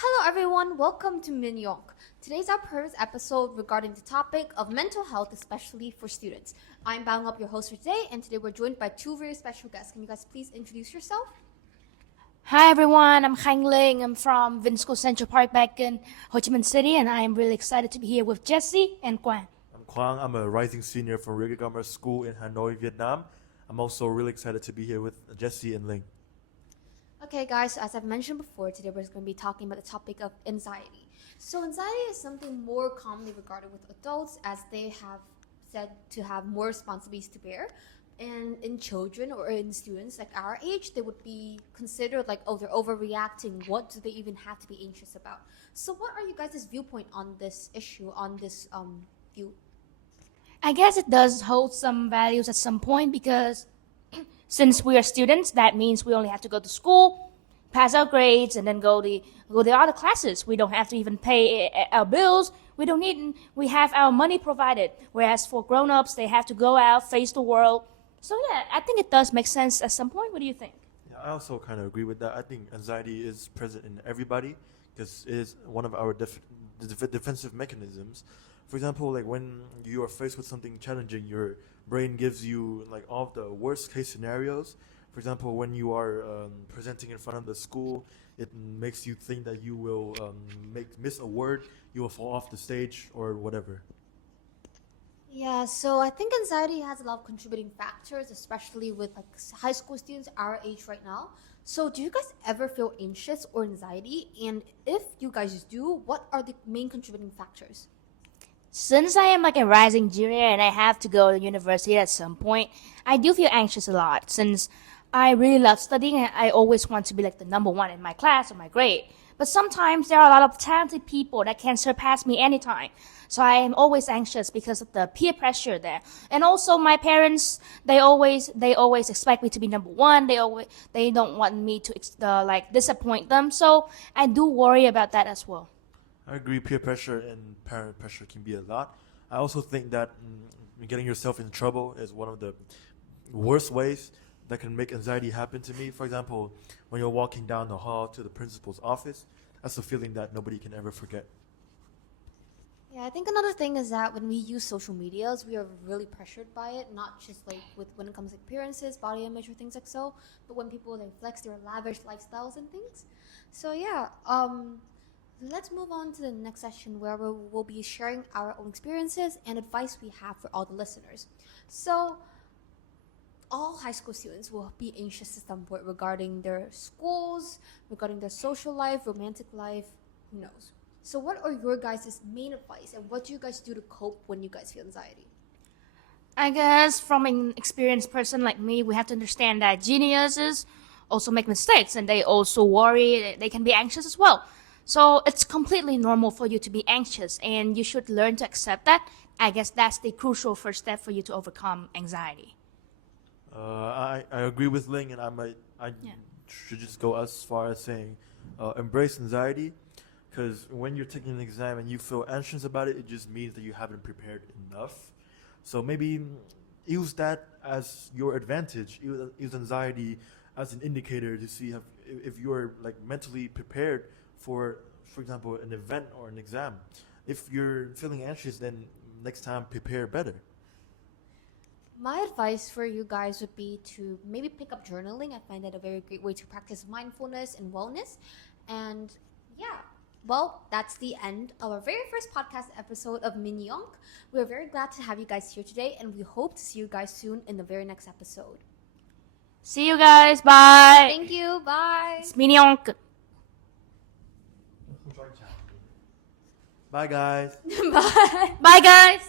Hello everyone, welcome to Minionk. Today's our first episode regarding the topic of mental health, especially for students. I'm Bao Ngoc, your host for today, and today we're joined by two very special guests. Can you guys please introduce yourself? Hi everyone, I'm Khanh Linh. I'm from Vinschool Central Park back in Ho Chi Minh City, and I am really excited to be here with Jesse and Quang. I'm Quang. I'm a rising senior from Riga Grammar School in Hanoi, Vietnam. I'm also really excited to be here with Jesse and Ling. Okay guys, so as I've mentioned before, today we're going to be talking about the topic of anxiety. So anxiety is something more commonly regarded with adults as they have said to have more responsibilities to bear. And in children or in students like our age, they would be considered like, oh, they're overreacting. What do they even have to be anxious about? So what are you guys' viewpoint on this issue, on this view? I guess it does hold some values at some point because since we are students, that means we only have to go to school, pass our grades, and then go to other classes. We don't have to even pay our bills. We have our money provided. Whereas for grown-ups, they have to go out, face the world. So yeah, I think it does make sense at some point. What do you think? Yeah, I also kind of agree with that. I think anxiety is present in everybody because it is one of our defensive mechanisms. For example, like when you are faced with something challenging, your brain gives you like all of the worst case scenarios. For example, when you are presenting in front of the school, it makes you think that you will miss a word, you will fall off the stage or whatever. Yeah, so I think anxiety has a lot of contributing factors, especially with like high school students our age right now. So do you guys ever feel anxious or anxiety? And if you guys do, what are the main contributing factors? Since I am like a rising junior and I have to go to university at some point, I do feel anxious a lot since I really love studying and I always want to be like the number one in my class or my grade. But sometimes there are a lot of talented people that can surpass me anytime. So I am always anxious because of the peer pressure there. And also my parents, they always expect me to be number one. They don't want me to like disappoint them. So I do worry about that as well. I agree, peer pressure and parent pressure can be a lot. I also think that getting yourself in trouble is one of the worst ways that can make anxiety happen to me. For example, when you're walking down the hall to the principal's office, that's a feeling that nobody can ever forget. Yeah, I think another thing is that when we use social medias, we are really pressured by it, not just like with when it comes to appearances, body image, or things like so, but when people like flex their lavish lifestyles and things. So yeah, let's move on to the next session where we'll be sharing our own experiences and advice we have for all the listeners. So all high school students will be anxious at some point regarding their schools, regarding their social life, romantic life, who knows. So what are your guys' main advice and what do you guys do to cope when you guys feel anxiety? I guess from an experienced person like me, we have to understand that geniuses also make mistakes and they also worry, they can be anxious as well. So it's completely normal for you to be anxious and you should learn to accept that. I guess that's the crucial first step for you to overcome anxiety. I agree with Ling, and I Yeah. should just go as far as saying embrace anxiety, because when you're taking an exam and you feel anxious about it, it just means that you haven't prepared enough. So maybe use that as your advantage. Use anxiety as an indicator to see if you're like mentally prepared for example, an event or an exam. If you're feeling anxious, then next time prepare better. My advice for you guys would be to maybe pick up journaling. I find that a very great way to practice mindfulness and wellness. And yeah, well, that's the end of our very first podcast episode of Minionk. We're very glad to have you guys here today, and we hope to see you guys soon in the very next episode. See you guys. Bye. Thank you. Bye. It's Minionk. Bye, guys. Bye. Bye, guys.